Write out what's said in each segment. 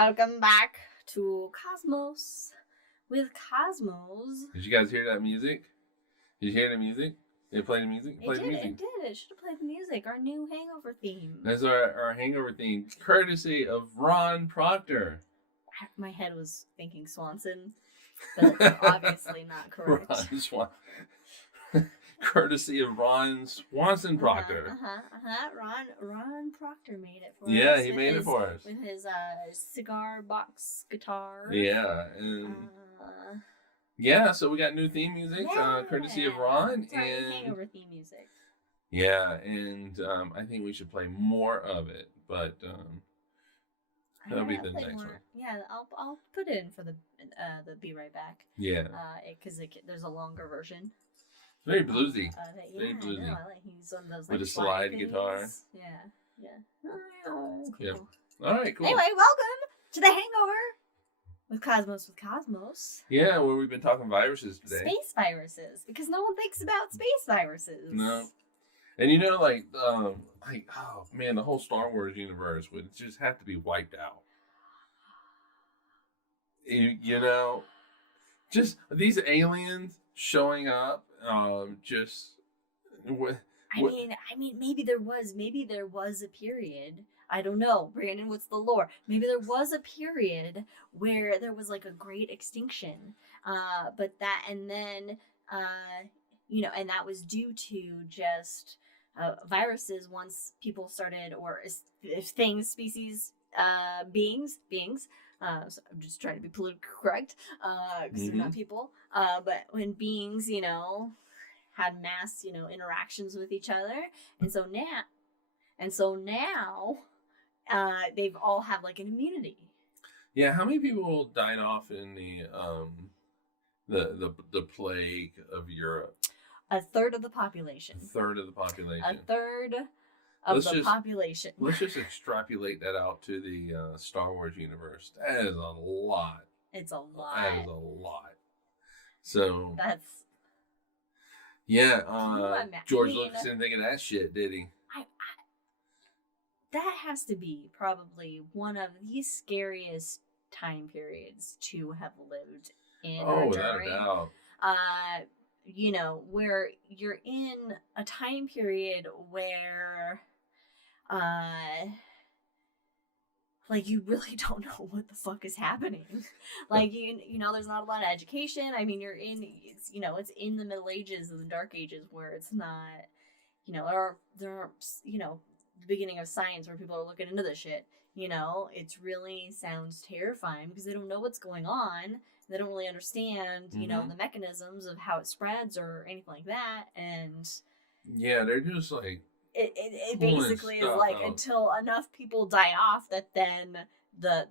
Welcome back to Cosmos with Cosmos. Did you guys hear that music? Did you hear the music? Did it play the music? It did. It should have played the music. Our new Hangover theme. That's our Hangover theme, courtesy of Ron Proctor. My head was thinking Swanson, but obviously not correct. Ron Swanson. Courtesy of Ron Swanson Proctor. Ron Proctor made it for us. Yeah, he made it for us. With his cigar box guitar. Yeah, and yeah, so we got new theme music, courtesy of Ron. And Hangover theme music. Yeah, and I think we should play more of it, but that'll be the next one. Yeah, I'll put it in for the Be Right Back. Yeah. Because there's a longer version. Very bluesy. Very bluesy. I like he's one of those with a slide guitar. Yeah. Cool. Yeah. All right, cool. Anyway, welcome to the Hangover with Cosmos. Yeah, where we've been talking viruses today. Space viruses, because no one thinks about space viruses. No. And you know, oh man, the whole Star Wars universe would just have to be wiped out. You know, just these aliens showing up. I mean, maybe there was a period. I don't know, Brandon. What's the lore? Maybe there was a period where there was like a great extinction, and that was due to just viruses. Once people started, or if things, species, beings. So I'm just trying to be politically correct, because they're not people. But when beings, had mass, interactions with each other, and so now, they've all have like an immunity. Yeah, how many people died off in the plague of Europe? A third of the population. A third of the population. Population. Let's just extrapolate that out to the Star Wars universe. That is a lot. It's a lot. That is a lot. So that's. Yeah, George Lucas didn't think of that shit, did he? That has to be probably one of the scariest time periods to have lived in. Oh, without a doubt. Where you're in a time period where, you really don't know what the fuck is happening. There's not a lot of education. I mean, it's in the Middle Ages and the Dark Ages where it's not, there are the beginning of science where people are looking into this shit. It's really sounds terrifying because they don't know what's going on. They don't really understand, the mechanisms of how it spreads or anything like that. And yeah, they're just like, it basically is like out. Until enough people die off that then the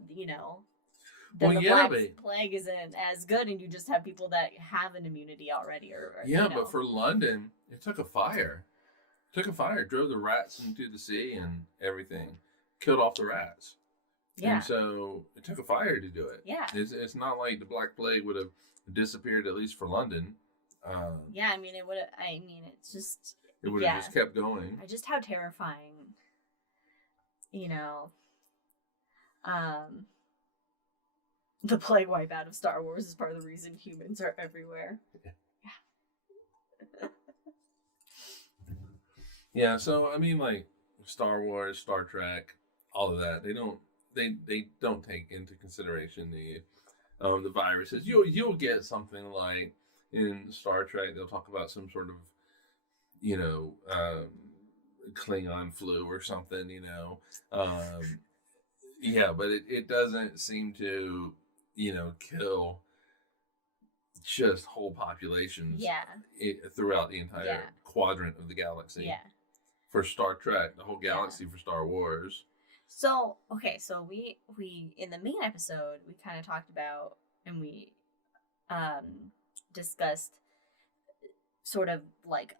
plague isn't as good, and you just have people that have an immunity already. But for London, it took a fire. Drove the rats into the sea and everything, killed off the rats. Yeah. And so it took a fire to do it. Yeah. It's not like the Black Plague would have disappeared, at least for London. It would have. It's just. It would have just kept going. Just how terrifying, the plague wipeout of Star Wars is part of the reason humans are everywhere. Yeah. Yeah, so Star Wars, Star Trek, all of that, they don't take into consideration the viruses. You'll get something like in Star Trek, they'll talk about some sort of Klingon flu or something, but it doesn't seem to, kill just whole populations throughout the entire quadrant of the galaxy. Yeah. For Star Trek, the whole galaxy for Star Wars. So we in the main episode, we kind of talked about and we discussed sort of like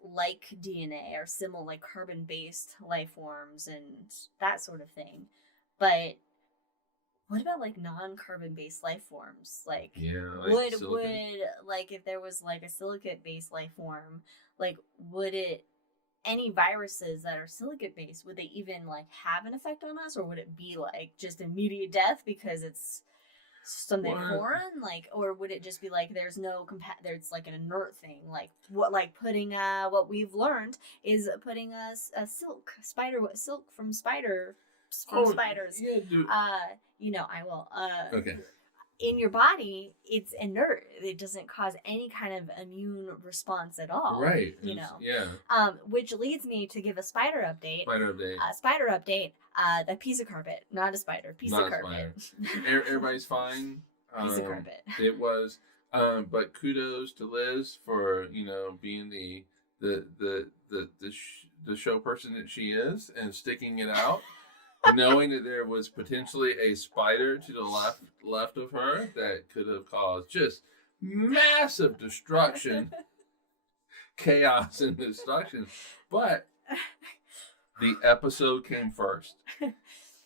DNA or similar, like carbon-based life forms and that sort of thing. But what about like non-carbon-based life forms? Like, would if there was like a silicate-based life form, like would it any viruses that are silicate based, would they even like have an effect on us, or would it be like just immediate death because it's something foreign, like, or would it just be like there's no there's like an inert thing, like putting what we've learned is putting a silk from spiders Yeah, dude. I will Okay. in your body, it's inert. It doesn't cause any kind of immune response at all. Right. Yeah. Which leads me to give a spider update. Spider update. A piece of carpet, not a spider. Piece Not of carpet. Everybody's fine. Piece of carpet. It was, but kudos to Liz for being the show person that she is and sticking it out. Knowing that there was potentially a spider to the left of her that could have caused just massive destruction, chaos and destruction. But the episode came first.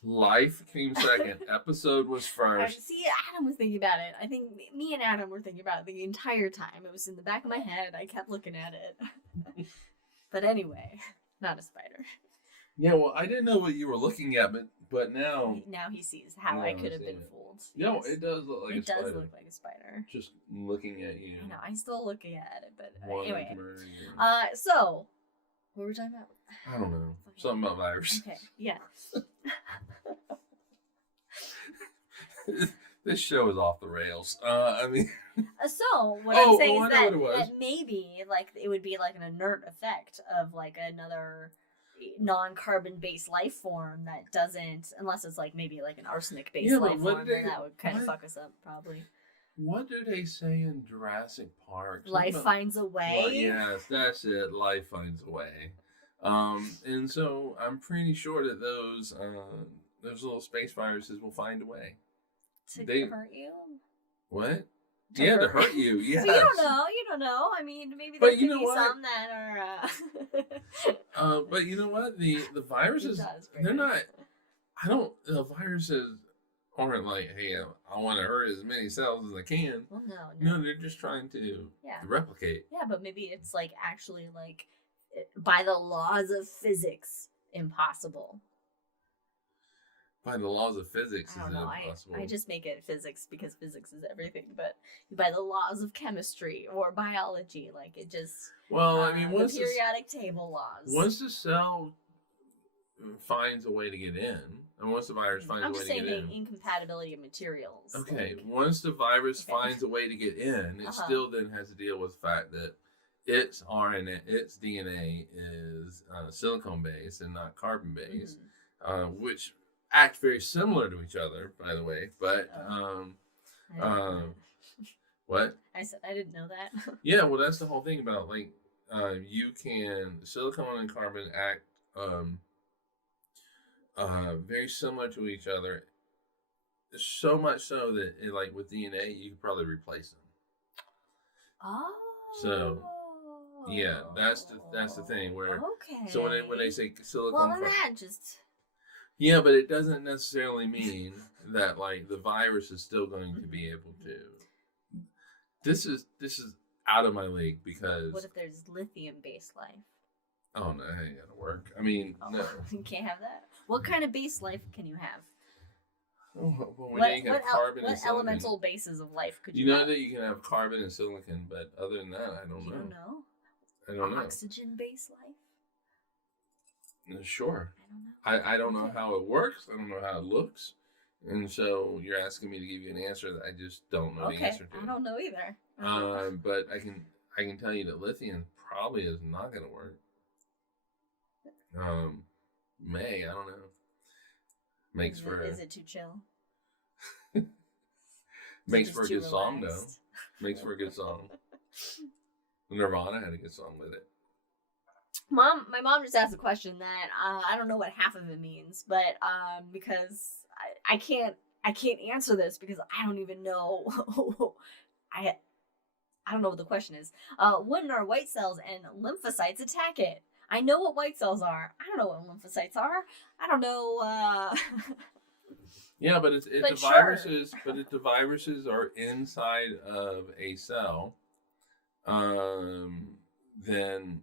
Life came second. Episode was first. See, Adam was thinking about it. I think me and Adam were thinking about it the entire time. It was in the back of my head. I kept looking at it. But anyway, not a spider. Yeah, well, I didn't know what you were looking at, but now he sees how I could have been fooled. No, it does look like a spider. It does look like a spider. Just looking at you. I know, I'm still looking at it, but anyway. So, what were we talking about? I don't know. Something about viruses. Okay, yeah. This show is off the rails. I mean. So what I'm saying is that maybe like it would be like an inert effect of like another non-carbon based life form that doesn't, unless it's like maybe like an arsenic based life form, then that would kind of fuck us up probably. What do they say in Jurassic Park? Life finds a way. Well, yes, that's it. Life finds a way. And so I'm pretty sure that those little space viruses will find a way. To hurt you? What? To hurt you. Yes. But you don't know. I mean, maybe there could be some that are. But you know what? The viruses, they're not. The viruses aren't like, hey, I want to hurt as many cells as I can. Well, no. No, they're just trying to replicate. Yeah, but maybe it's like actually like by the laws of physics impossible. By the laws of physics, I don't know. I just make it physics because physics is everything. But by the laws of chemistry or biology, like it just. Well, I mean, once the periodic table laws. Once the cell finds a way to get in, and once the virus finds a way to get in. I'm just saying incompatibility of materials. Okay, once the virus finds a way to get in, it still then has to deal with the fact that its RNA, its DNA is silicone based and not carbon based, which act very similar to each other, by the way. But what? I said I didn't know that. Yeah, well, that's the whole thing about like silicone and carbon act very similar to each other. So much so that like with DNA, you could probably replace them. Oh. So. Yeah, that's the thing where. Okay. So when they say silicone. Well, that just. Yeah, but it doesn't necessarily mean that like the virus is still going to be able to. This is out of my league because. What if there's lithium-based life? Oh no, that ain't gonna work. I mean, no. You can't have that. What kind of base life can you have? Oh, well, what elemental bases of life could you have? You know that you can have carbon and silicon, but other than that, I don't know. You don't know? I don't know. Oxygen-based life? Sure. I don't know. I don't know how it works. I don't know how it looks. And so you're asking me to give you an answer that I just don't know the answer to. I don't know either. But I can tell you that lithium probably is not going to work. I don't know. Is it too chill? Makes for a good song, though. Makes for a good song. Nirvana had a good song with it. My mom just asked a question that I don't know what half of it means, but because I can't answer this because I don't even know. I don't know what the question is. Wouldn't our white cells and lymphocytes attack it? I know what white cells are. I don't know what lymphocytes are. I don't know. Yeah, but viruses. But if the viruses are inside of a cell, then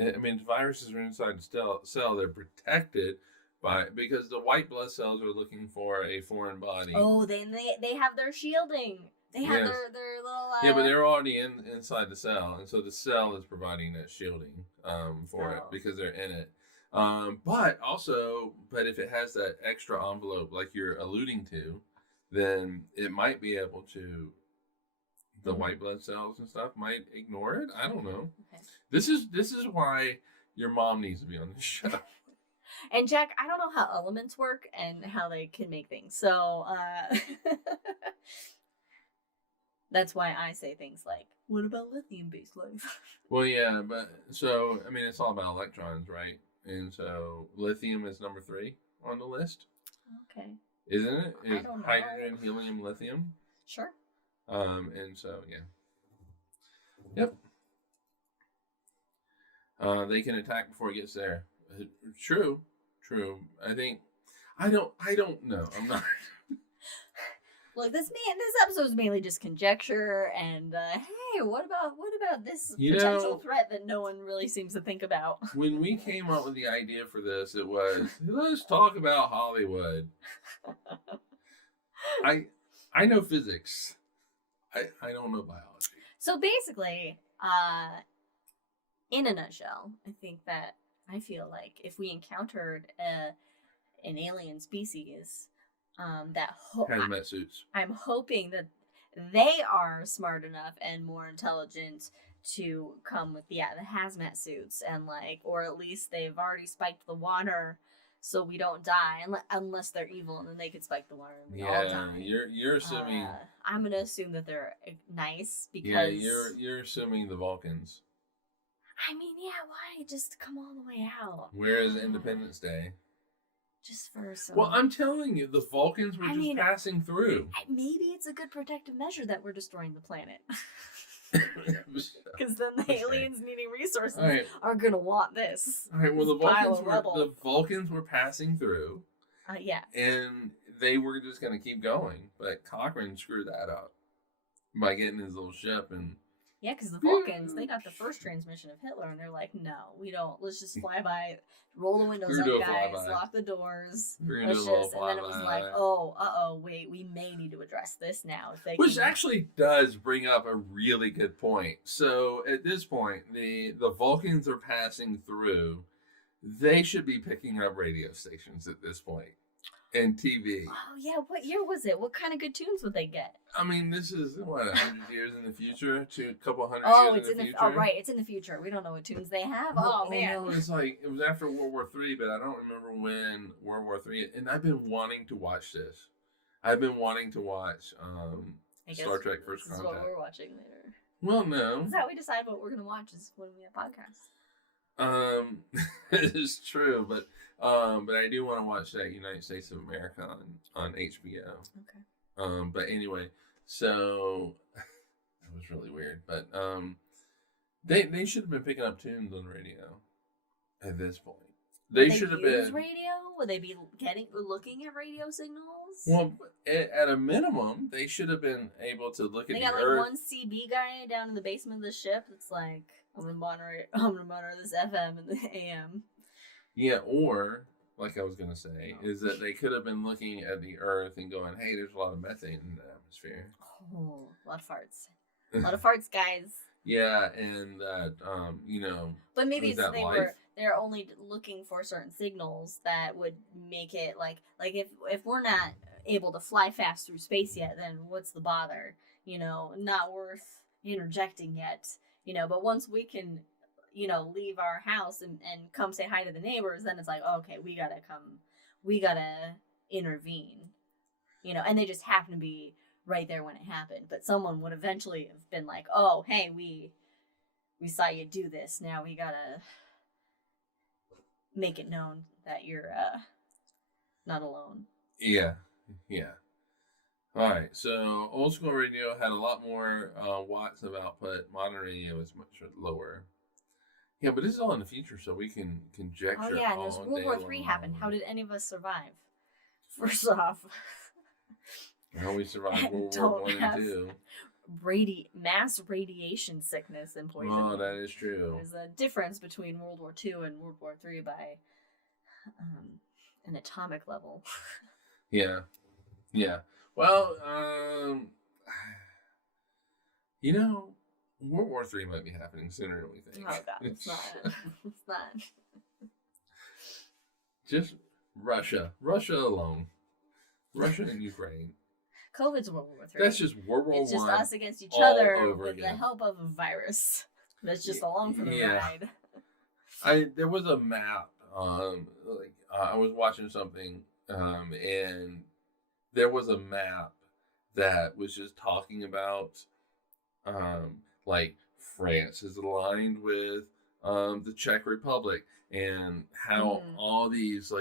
I mean, viruses are inside the cell. They're protected because the white blood cells are looking for a foreign body. Oh, they have their shielding. They have Yes. their little. Yeah, but they're already inside the cell, and so the cell is providing that shielding for it because they're in it. But if it has that extra envelope, like you're alluding to, then it might be able to. The white blood cells and stuff might ignore it. I don't know. Okay. This is why your mom needs to be on this show. And Jack, I don't know how elements work and how they can make things. So that's why I say things like, what about lithium-based life? Well, yeah, but so, I mean, it's all about electrons, right? And so lithium is number 3 on the list. Okay. Isn't it? I don't know. Hydrogen, helium, lithium? Sure. And so, yeah. Yep. They can attack before it gets there. True. I don't know. I'm not. Look, this episode is mainly just conjecture and hey, what about this potential threat that no one really seems to think about? When we came up with the idea for this, it was let's talk about Hollywood. I know physics. I don't know biology. So basically, in a nutshell, I feel like if we encountered an alien species hazmat suits, I'm hoping that they are smart enough and more intelligent to come with the hazmat suits and or at least they've already spiked the water. So we don't die unless they're evil, and then they could spike the water and we all die. You're assuming. I'm gonna assume that they're nice because you're assuming the Vulcans. I mean, yeah, why just come all the way out? Where is Independence Day? Just for some. Well, I'm telling you, the Vulcans were passing through. Maybe it's a good protective measure that we're destroying the planet. Because then the aliens needing resources are going to want this. All right, well, the Vulcans were passing through. Yeah. And they were just going to keep going. But Cochrane screwed that up by getting his little ship and... Yeah, because the Vulcans, they got the first transmission of Hitler, and they're like, no, we don't. Let's just fly by, roll the windows up, guys, lock the doors. And then it was like, wait, we may need to address this now. Which actually does bring up a really good point. So at this point, the Vulcans are passing through. They should be picking up radio stations at this point. And TV. Oh, yeah. What year was it? What kind of good tunes would they get? I mean, this is, 100 years in the future? A couple hundred years in the future? Oh, right. It's in the future. We don't know what tunes they have. Man. No, it was after World War III, but I don't remember when World War III. And I've been wanting to watch this. I've been wanting to watch Star Trek First Contact. This is what we're watching later. Well, no. That's how we decide what we're going to watch is when we have podcasts. It is true, but I do want to watch that United States of America on HBO. Okay. But anyway, so that was really weird. But they should have been picking up tunes on the radio at this point. They should have been radio. Would they be looking at radio signals? Well, at a minimum, they should have been able to look at the Earth. They got one CB guy down in the basement of the ship. It's like, I'm gonna monitor this FM and the AM. Yeah, or like I was gonna say, is that they could have been looking at the Earth and going, "Hey, there's a lot of methane in the atmosphere." Oh, a lot of farts. A lot of farts, guys. Yeah, and that But maybe they're only looking for certain signals that would make it like if we're not able to fly fast through space yet, then what's the bother? Not worth interjecting yet. But once we can, leave our house and come say hi to the neighbors, then it's like, okay, we gotta intervene, and they just happen to be right there when it happened. But someone would eventually have been like, oh, hey, we saw you do this. Now we gotta make it known that you're not alone. Yeah. All right, so old school radio had a lot more watts of output. Modern radio is much lower. Yeah, but this is all in the future, so we can conjecture. Oh yeah, and there's World War III happened. How did any of us survive? First off, how we survived World War I and II. mass radiation sickness and poisoning. Oh, that is true. There's a difference between World War II and World War III by an atomic level. Yeah. Well, World War III might be happening sooner than we think. Oh God, it's not. It's not. Just Russia alone. Russia and Ukraine. COVID's World War III. That's just World War I. It's just us against each other with again. the help of a virus that's just along for the ride. There was a map. I was watching something, and there was a map that was just talking about, like France is aligned with the Czech Republic, and how all these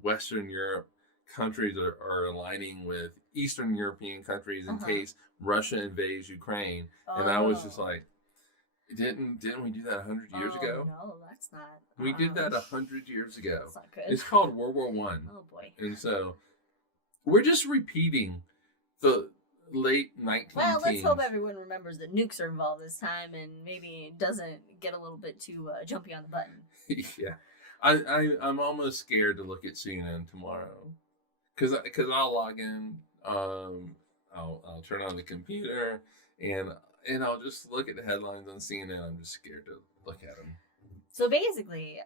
Western Europe countries are aligning with Eastern European countries in case Russia invades Ukraine. And I was just like, didn't we do that 100 years ago? No, that's not. We did that 100 years ago. That's not good. It's called World War I. Oh boy. And so we're just repeating the late 19 Well, let's hope everyone remembers that nukes are involved this time and maybe doesn't get a little bit too jumpy on the button. Yeah. I'm almost scared to look at CNN tomorrow. Because I'll log in, I'll turn on the computer, and I'll just look at the headlines on CNN. I'm just scared to look at them. So basically,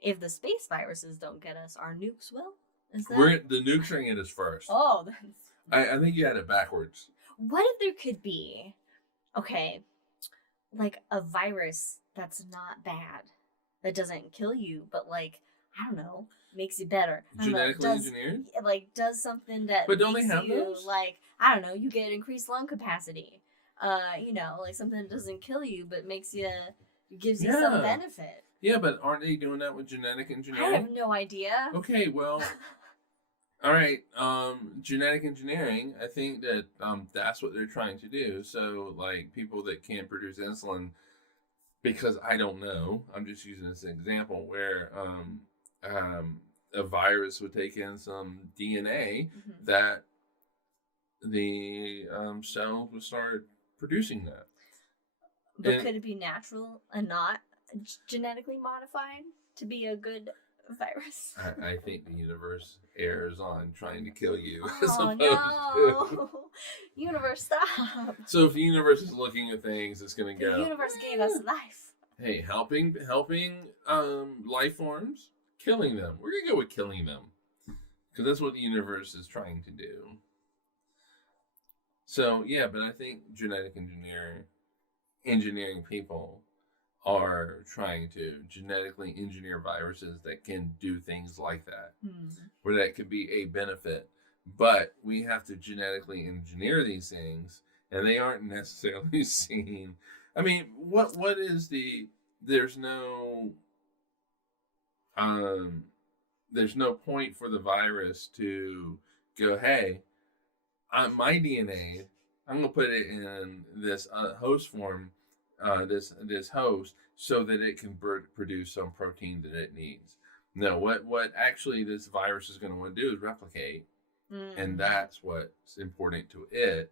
if the space viruses don't get us, our nukes will? Is that? The nukes are going to get us first. Oh, I think you had it backwards. What if there could be, like a virus that's not bad, that doesn't kill you, but I don't know, makes you better. Genetically engineered? Does something that but don't makes they have you, those? I don't know, you get increased lung capacity. Something that doesn't kill you, but gives you some benefit. Yeah, but aren't they doing that with genetic engineering? I have no idea. Okay, well, all right. Genetic engineering, I think that that's what they're trying to do. So, people that can't produce insulin, because I don't know, I'm just using this example where a virus would take in some DNA that the cells would start producing that. But could it be natural and not genetically modified to be a good virus? I think the universe errs on trying to kill you. Oh no! Universe, stop! So if the universe is looking at things, it's going to go. The universe gave us life. Hey, helping life forms, killing them. We're going to go with killing them, because that's what the universe is trying to do. So yeah, but I think genetic engineering people are trying to genetically engineer viruses that can do things like that, where that could be a benefit. But we have to genetically engineer these things, and they aren't necessarily seen. I mean, what is there's no point for the virus to go, hey, my DNA, I'm going to put it in this host form, this host, so that it can produce some protein that it needs. No, what actually this virus is going to want to do is replicate, and that's what's important to it,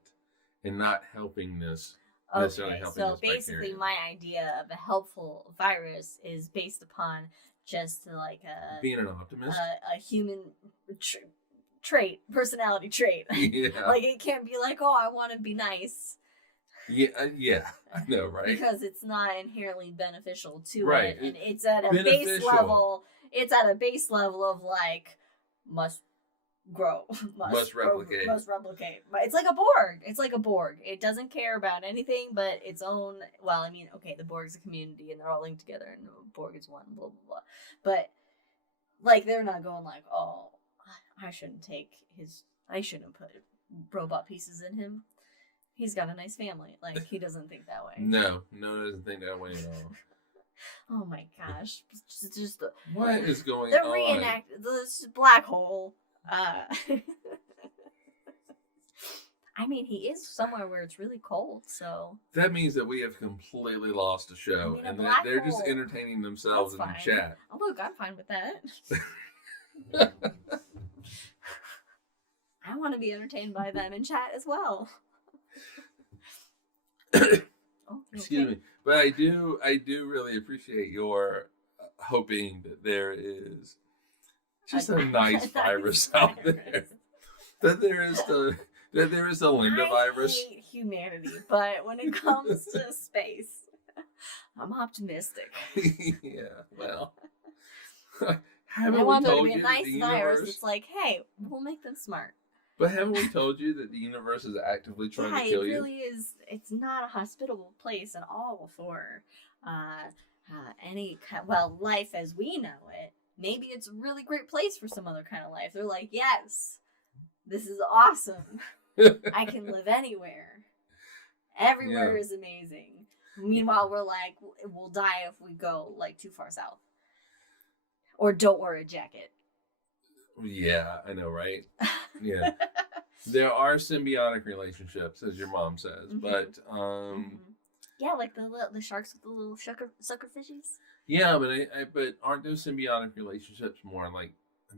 and not helping this. Okay, so basically my idea of a helpful virus is based upon just being an optimist, a human personality trait. Yeah. It can't be I want to be nice. Yeah, I know, right? Because it's not inherently beneficial to right. it, and it's at a base level. It's at a base level of must grow, must replicate. It's like a Borg. It's like a Borg. It doesn't care about anything but its own. Well, I mean, okay, the Borg's a community and they're all linked together, and the Borg is one. Blah blah blah. But they're not going oh, I shouldn't put robot pieces in him. He's got a nice family. He doesn't think that way. No, doesn't think that way at all. Oh my gosh! Just what is going the on? Reenact this black hole. I mean, he is somewhere where it's really cold, so that means that we have completely lost the show, and that they're just entertaining themselves in the chat. Oh, look, I'm fine with that. I want to be entertained by them in chat as well. Excuse me, but I do really appreciate your hoping that there is just a nice virus out there. That there is the Linda virus. I hate humanity, but when it comes to space, I'm optimistic. Yeah, well, I want there to be a nice virus that's like, hey, we'll make them smart. But haven't we told you that the universe is actively trying to kill you? Yeah, it really is. It's not a hospitable place at all for any kind. Well, life as we know it. Maybe it's a really great place for some other kind of life. They're like, yes, this is awesome. I can live anywhere. Everywhere is amazing. Meanwhile, we're like, we'll die if we go like too far south. Or don't wear a jacket. Yeah, I know, right? Yeah. There are symbiotic relationships, as your mom says, but yeah, like the sharks with the little sucker fishies. Yeah, but aren't those symbiotic relationships more like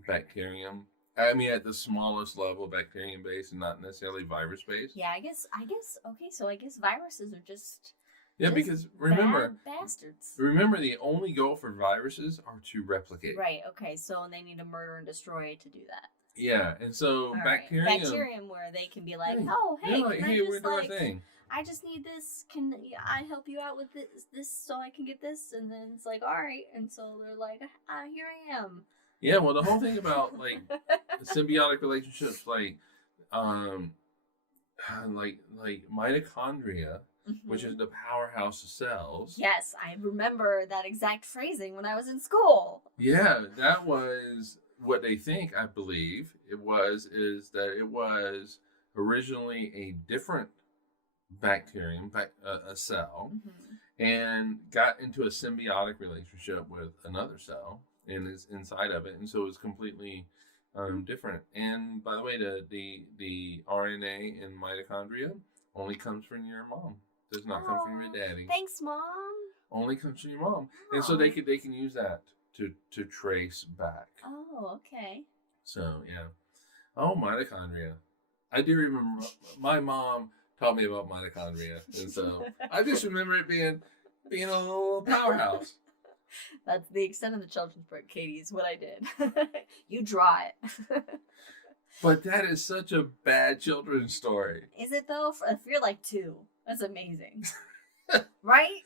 bacterium? I mean, at the smallest level, bacterium based, and not necessarily virus based. Yeah, I guess. Okay, so I guess viruses are just. Yeah, because remember, bad bastards. Remember, the only goal for viruses are to replicate. Right. Okay. So they need to murder and destroy to do that. Yeah, and so bacterium, where they can be like, we're doing our thing. I just need this. Can I help you out with this so I can get this? And then it's like, all right. And so they're like, here I am. Yeah. Well, the whole thing about like symbiotic relationships, like mitochondria. Which is the powerhouse of cells. Yes, I remember that exact phrasing when I was in school. Yeah, that was what they think, I believe, is that it was originally a different bacterium, a cell, and got into a symbiotic relationship with another cell and is inside of it. And so it's completely different. And by the way, the RNA in mitochondria only comes from your mom. Does not come from your daddy. Thanks, Mom. Only comes from your mom, and so they can use that to trace back. Oh, okay. So yeah, mitochondria. I do remember my mom taught me about mitochondria, and so I just remember it being a little powerhouse. That's the extent of the children's book, Katie. Is what I did. You draw it. But that is such a bad children's story. Is it though? If you're like 2, that's amazing, right?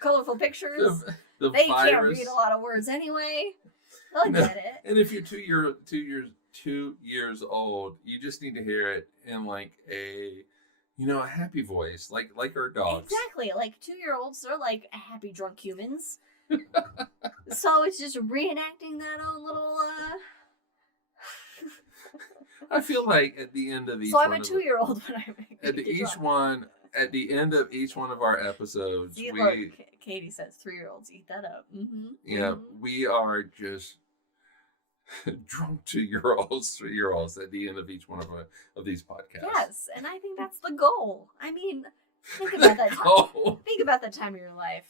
Colorful pictures. They virus. Can't read a lot of words anyway. They'll get it. And if you're 2 years old, you just need to hear it in like a happy voice, like our dogs. Exactly, like 2-year-olds, they're like happy drunk humans. So it's just reenacting that own little. I feel like at the end of each. So I'm a 2-year-old when I make At the end of each one of our episodes, look, Katie says 3-year-olds eat that up. Yeah, we are just drunk 2-year-olds, 3-year-olds at the end of each one of these podcasts. Yes, and I think that's the goal. I mean, think about that time. Think about that time of your life.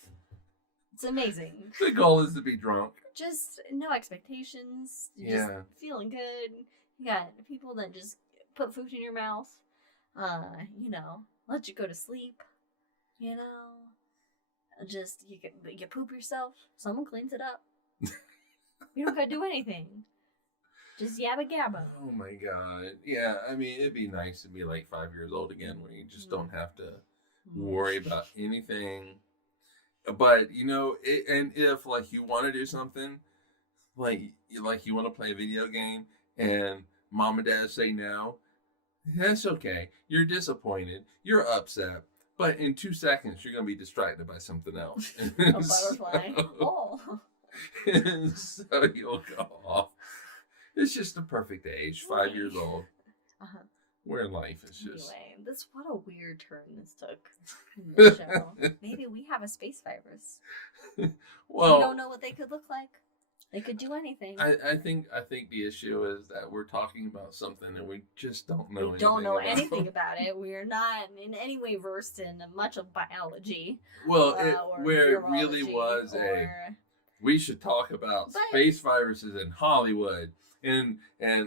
It's amazing. The goal is to be drunk. Just no expectations. Just feeling good. You got people that just put food in your mouth. Let you go to sleep. Just you poop yourself. Someone cleans it up. You don't gotta do anything. Just yabba gabba. Oh my god. Yeah, I mean, it'd be nice to be like 5 years old again, where you just don't have to worry about anything. But and if like you want to do something, like you want to play a video game, and mom and dad say no, that's okay. You're disappointed. You're upset. But in 2 seconds, you're going to be distracted by something else. A butterfly. And so you'll go off. It's just the perfect age, 5 years old. Where life is just... Anyway, what a weird turn this took in this show. Maybe we have a space virus. Well, we don't know what they could look like. They could do anything. I think the issue is that we're talking about something and we just don't know. We don't know anything about it. We are not in any way versed in much of biology. Well, where it really was we should talk about space viruses in Hollywood and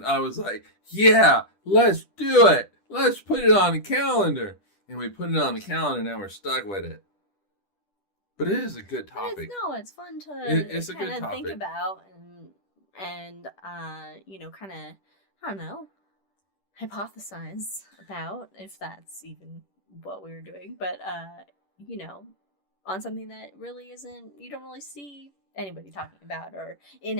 I was like, yeah, let's do it. Let's put it on the calendar. And we put it on the calendar, and now we're stuck with it. But it is a good topic. It's fun to It's a good kind of topic. think about and you know, kind of, I don't know, hypothesize about, if that's even what we were doing. But you know, on something that really isn't, you don't really see anybody talking about, or in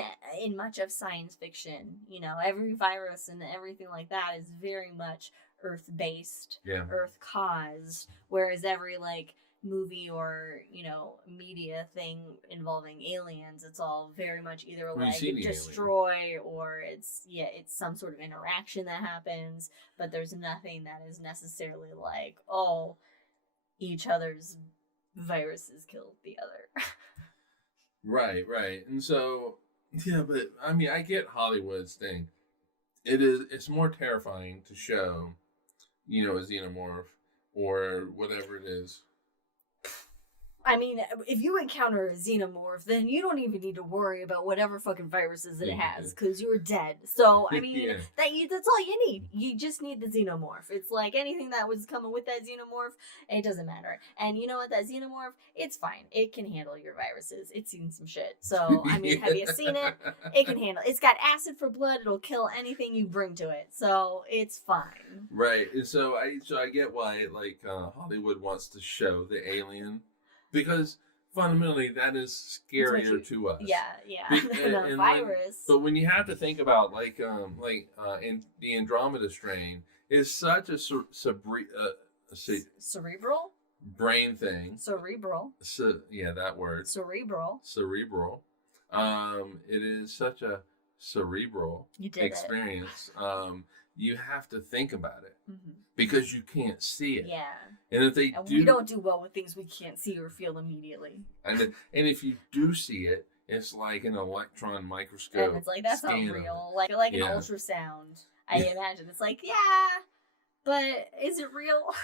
much of science fiction. You know, every virus and everything like that is very much Earth based, Yeah. Earth caused, whereas every like movie or, you know, media thing involving aliens, it's all very much either like destroy or it's some sort of interaction that happens, but there's nothing that is necessarily like, oh, each other's viruses killed the other. Right. And so, yeah, but I mean, I get Hollywood's thing. It's more terrifying to show, you know, a xenomorph or whatever it is. I mean, if you encounter a xenomorph, then you don't even need to worry about whatever fucking viruses it has, because you're dead. So, I mean, that's all you need. You just need the xenomorph. It's like anything that was coming with that xenomorph, it doesn't matter. And you know what? That xenomorph, it's fine. It can handle your viruses. It's seen some shit. So, I mean, have you seen it? It can handle it. It's got acid for blood. It'll kill anything you bring to it. So, it's fine. Right. And so I get why, like, Hollywood wants to show the alien. Because fundamentally, that is scarier to us. Yeah. The virus. But when you have to think about in the Andromeda strain is such a cerebral brain thing. Cerebral. That word. Cerebral. It is such a cerebral experience. You have to think about it because you can't see it. Yeah. And we don't do well with things we can't see or feel immediately. And if you do see it, it's like an electron microscope. And it's like, that's not real. Like an ultrasound. I imagine. It's like, yeah, but is it real?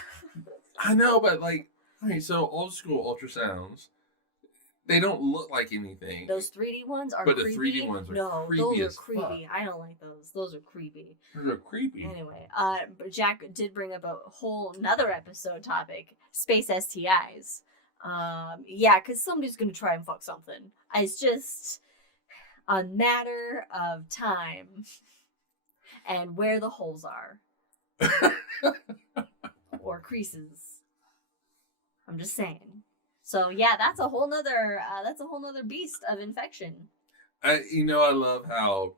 I know, but like, okay, so old school ultrasounds, they don't look like anything. Those 3D ones are creepy. But the 3D ones are creepy. Those are creepy. I don't like those. Those are creepy. Those are creepy. Anyway, but Jack did bring up a whole another episode topic, space STIs. Because somebody's going to try and fuck something. It's just a matter of time and where the holes are. Or creases. I'm just saying. So yeah, that's a whole nother beast of infection. I love how,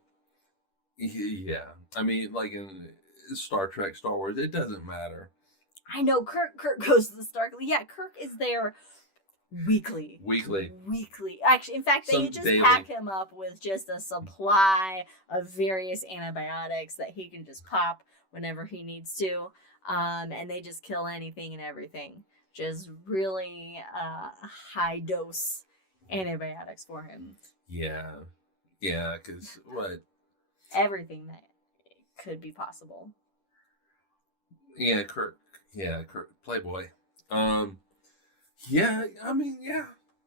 I mean, like in Star Trek, Star Wars, it doesn't matter. I know Kirk goes to the Stark. Yeah, Kirk is there weekly. Actually, in fact, they just pack him up with just a supply of various antibiotics that he can just pop whenever he needs to, and they just kill anything and everything. Just really high dose antibiotics for him. Yeah, because what? Everything that could be possible. Yeah, Kirk, Playboy.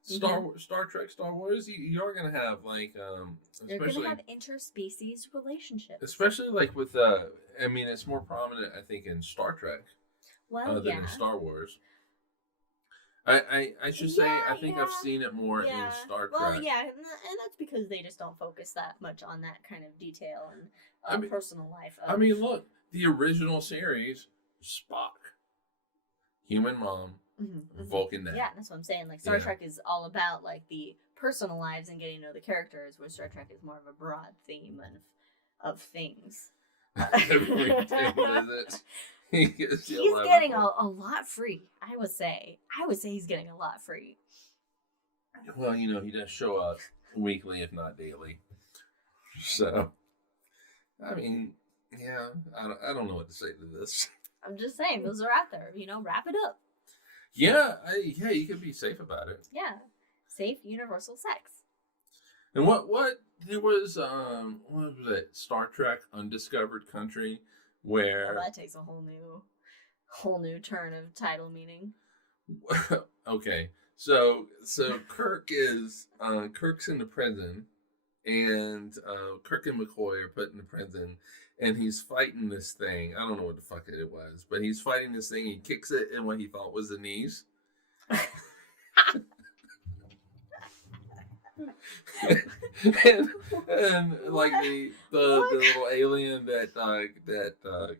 Star Trek, Star Wars, you're gonna have like you're gonna have interspecies relationships. Especially like with it's more prominent I think in Star Trek than in Star Wars. I should say I think I've seen it more in Star Trek. Well, yeah, and that's because they just don't focus that much on that kind of detail and personal life. I mean, look, the original series, Spock, human mom, Vulcan dad. Yeah, that's what I'm saying. Like Star Trek is all about like the personal lives and getting to know the characters, where Star Trek is more of a broad theme of things. He's getting a lot free. I would say he's getting a lot free. Well, he does show up weekly, if not daily. So, I mean, I don't know what to say to this. I'm just saying, those are out there. Wrap it up. Yeah, you can be safe about it. Yeah, safe universal sex. And what there was what was it? Star Trek Undiscovered Country. Where that takes a whole new turn of title meaning. Okay, so Kirk's in the prison, and Kirk and McCoy are put in the prison, and he's fighting this thing. I don't know what the fuck it was, but he's fighting this thing. He kicks it in what he thought was the knees. and like the little alien that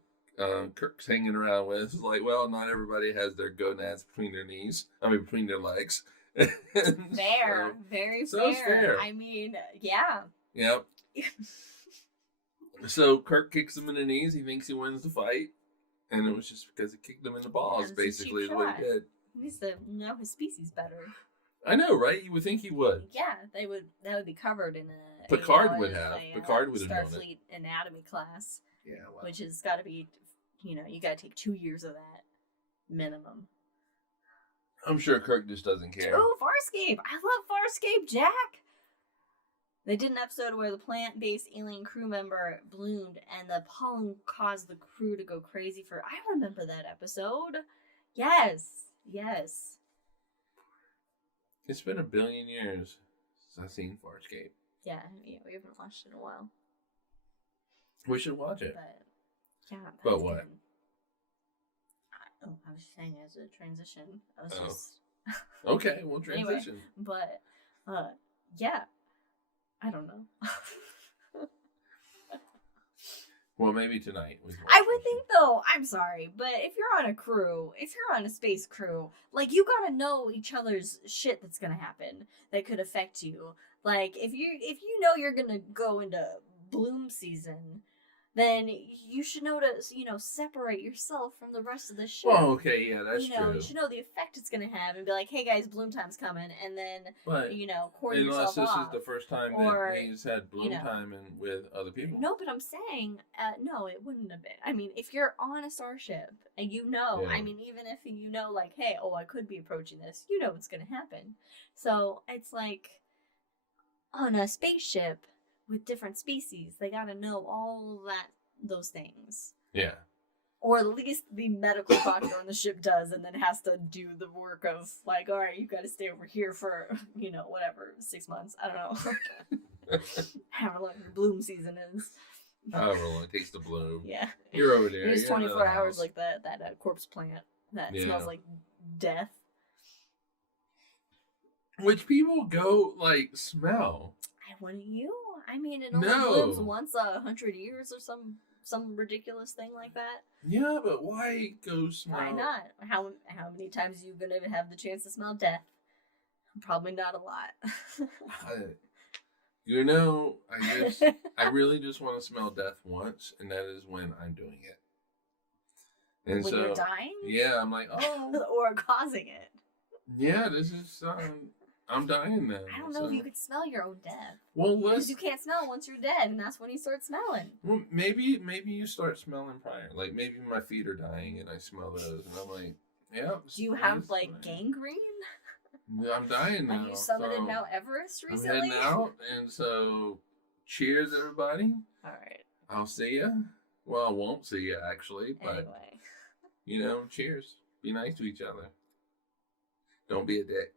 Kirk's hanging around with is like, well, not everybody has their gonads between their knees. I mean, between their legs. Fair, very so fair. Fair. I mean, yeah. Yep. So Kirk kicks him in the knees. He thinks he wins the fight, and it was just because he kicked him in the balls. Basically, is what he did. He needs to know his species better. I know, right? You would think he would. Yeah, they would. That would be covered in a Picard would have. Picard would have known it. Starfleet anatomy class. Yeah, well. Which has got to be, you got to take 2 years of that minimum. I'm sure Kirk just doesn't care. Oh, Farscape! I love Farscape, Jack. They did an episode where the plant-based alien crew member bloomed, and the pollen caused the crew to go crazy for. I remember that episode. Yes. It's been 1 billion years since I've seen Farscape. Yeah, we haven't watched it in a while. We should watch it. But, yeah. But what? I was saying as a transition. I was just... Okay, we'll transition. Anyway, but, yeah. I don't know. Well, maybe tonight. I would think, though, I'm sorry, but if you're on a crew, if you're on a space crew, like, you gotta know each other's shit that's gonna happen that could affect you. Like, if you know you're gonna go into bloom season, then you should know to, separate yourself from the rest of the ship. Well, okay, yeah, that's true. You should know the effect it's going to have and be like, hey guys, bloom time's coming, and then, but, cordon yourself off. Unless this is the first time that he's had bloom time with other people. No, but I'm saying, no, it wouldn't have been. I mean, if you're on a starship and I mean, even if like, hey, I could be approaching this, what's going to happen. So it's like, on a spaceship with different species, they got to know all those things. Yeah. Or at least the medical doctor on the ship does, and then has to do the work of, like, all right, you got to stay over here for, 6 months. I don't know. However long your bloom season is. However long it takes to bloom. Yeah. You're over there. It's 24 hours like that corpse plant that smells like death. Which people go, like, smell. Wouldn't you? I mean, it only blooms once 100 years or some ridiculous thing like that. Yeah, but why go smell? Why not? How many times are you gonna have the chance to smell death? Probably not a lot. I really just want to smell death once, and that is when I'm doing it. And when you're dying? Yeah, I'm like, oh. Or causing it. Yeah, this is. I'm dying now. I don't know if you could smell your own death. Well, because you can't smell once you're dead, and that's when you start smelling. Well, maybe you start smelling prior. Like, maybe my feet are dying, and I smell those, and I'm like, yeah. Do you have, like, gangrene? I'm dying now. Have you summited Mount Everest recently? I'm heading out, and so, cheers, everybody. All right. I'll see ya. Well, I won't see ya, actually, but, anyway. Cheers. Be nice to each other. Don't be a dick.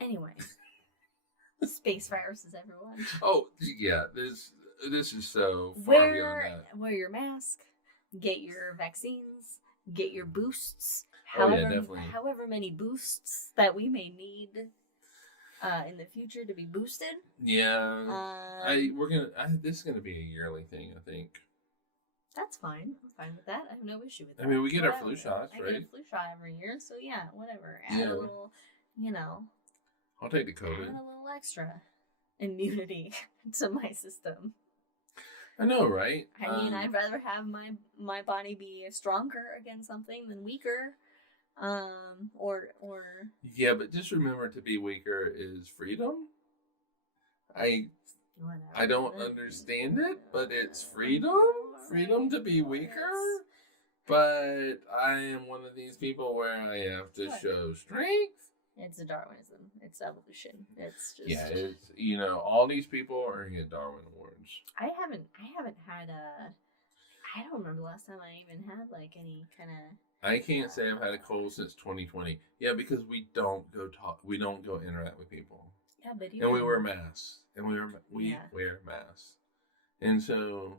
Anyway, space viruses, everyone. Oh yeah, this is so far beyond that. Wear your mask, get your vaccines, get your boosts. Definitely. However many boosts that we may need in the future to be boosted. Yeah, this is gonna be a yearly thing, I think. That's fine. I'm fine with that. I have no issue with that. I mean, we get our flu shots, right? I get a flu shot every year, so yeah, whatever. Add a little, I'll take the COVID. Add a little extra immunity to my system. I know, right? I mean, I'd rather have my body be stronger against something than weaker. Or. Yeah, but just remember, to be weaker is freedom. I don't understand it, but it's freedom. Freedom to be weaker. But I am one of these people where I have to show strength. It's a Darwinism. It's evolution. It's just... Yeah, it's, all these people are going to get Darwin Awards. I haven't had I don't remember the last time I even had, like, any kind of... I can't say I've had a cold since 2020. Yeah, because we don't go interact with people. Yeah, but and we wear masks, and we wear masks, and so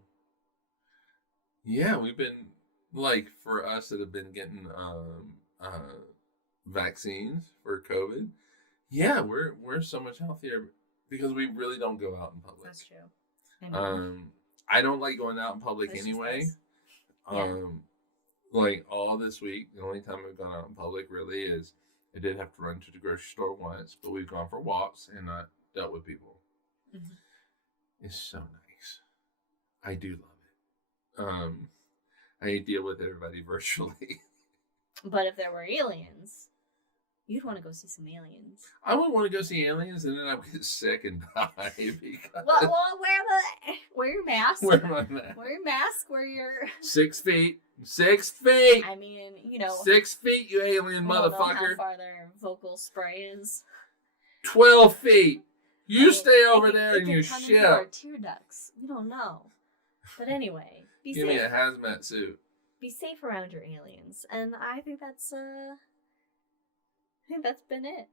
yeah, we've been like for us that have been getting vaccines for COVID. Yeah, we're so much healthier because we really don't go out in public. That's true. I mean, I don't like going out in public anyway. Like all this week, the only time I've gone out in public really is I did have to run to the grocery store once, but we've gone for walks and not dealt with people. Mm-hmm. It's so nice. I do love it. I deal with everybody virtually. But if there were aliens, you'd want to go see some aliens. I would want to go see aliens, and then I would get sick and die because. Well, wear your mask. Wear my mask. Wear your mask. Wear your 6 feet. 6 feet. I mean, 6 feet, you alien motherfucker. Know how far their vocal spray is. 12 feet. You stay over there and you shit. Our tear ducts. We don't know. But anyway, Give me a hazmat suit. Be safe around your aliens, and I think that's been it.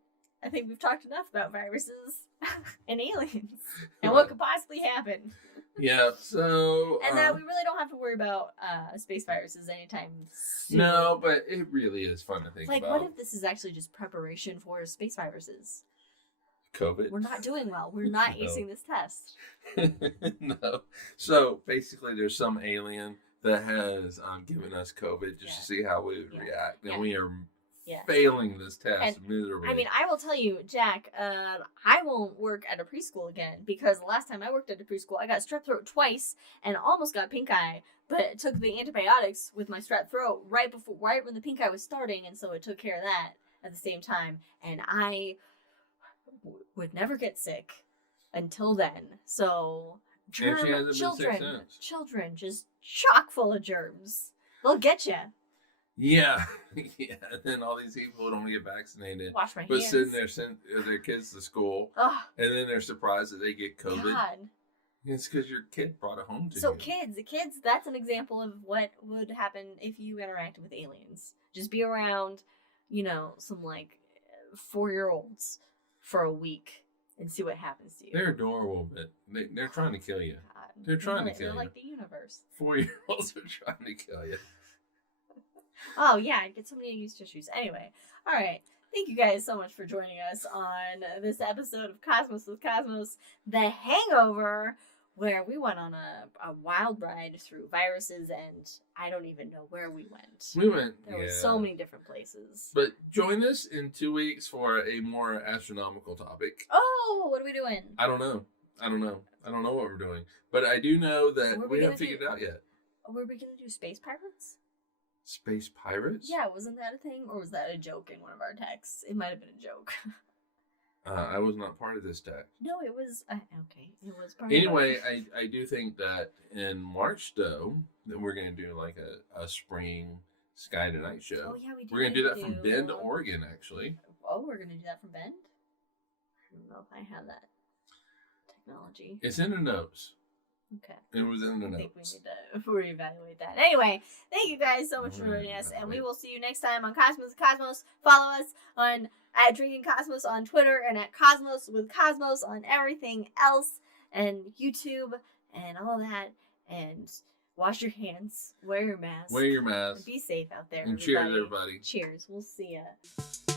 I think we've talked enough about viruses and aliens and what could possibly happen. Yeah, so and that we really don't have to worry about space viruses anytime soon. No, but it really is fun to think about. Like, what if this is actually just preparation for space viruses? COVID? We're not doing well. We're not acing this test. No. So basically, there's some alien that has given us COVID just to see how we would react, and we are failing this test miserably. I mean, I will tell you, Jack, I won't work at a preschool again because the last time I worked at a preschool, I got strep throat twice and almost got pink eye, but took the antibiotics with my strep throat right when the pink eye was starting, and so it took care of that at the same time, and I would never get sick until then. So children just chock full of germs. They'll get you. Yeah. Yeah. And then all these people don't get vaccinated. Wash my hands. But send their kids to school. Ugh. And then they're surprised that they get COVID. God. It's because your kid brought it home to you. So kids, that's an example of what would happen if you interacted with aliens. Just be around, some 4-year-olds for a week and see what happens to you. They're adorable, but they're trying to kill you. God. They're trying to kill you. They're like the universe. 4-year-olds are trying to kill you. Oh, yeah, I'd get so many used tissues. Anyway, all right. Thank you guys so much for joining us on this episode of Cosmos with Cosmos, The Hangover, where we went on a wild ride through viruses, and I don't even know where we went. There were so many different places. But join us in 2 weeks for a more astronomical topic. Oh, what are we doing? I don't know. I don't know what we're doing. But I do know that we haven't figured it out yet. Were we going to do space pirates? Space pirates? Yeah, wasn't that a thing? Or was that a joke in one of our texts? It might have been a joke. I was not part of this text. No, it was... okay, it was part Anyway, I do think that in March, though, that we're going to do like a spring Sky Tonight show. Oh, yeah, we do. We're going to do that from Bend, Oregon, actually. Oh, we're going to do that from Bend? I don't know if I have that technology. It's in the notes. Okay. It was in the notes. I think we need to reevaluate that. Anyway, thank you guys so much for joining us, and we will see you next time on Cosmos with Cosmos. Follow us at Drinking Cosmos on Twitter and at Cosmos with Cosmos on everything else, and YouTube and all that. And wash your hands, wear your mask. Wear your mask. Be safe out there. And everybody. cheers, everybody. Cheers. We'll see ya.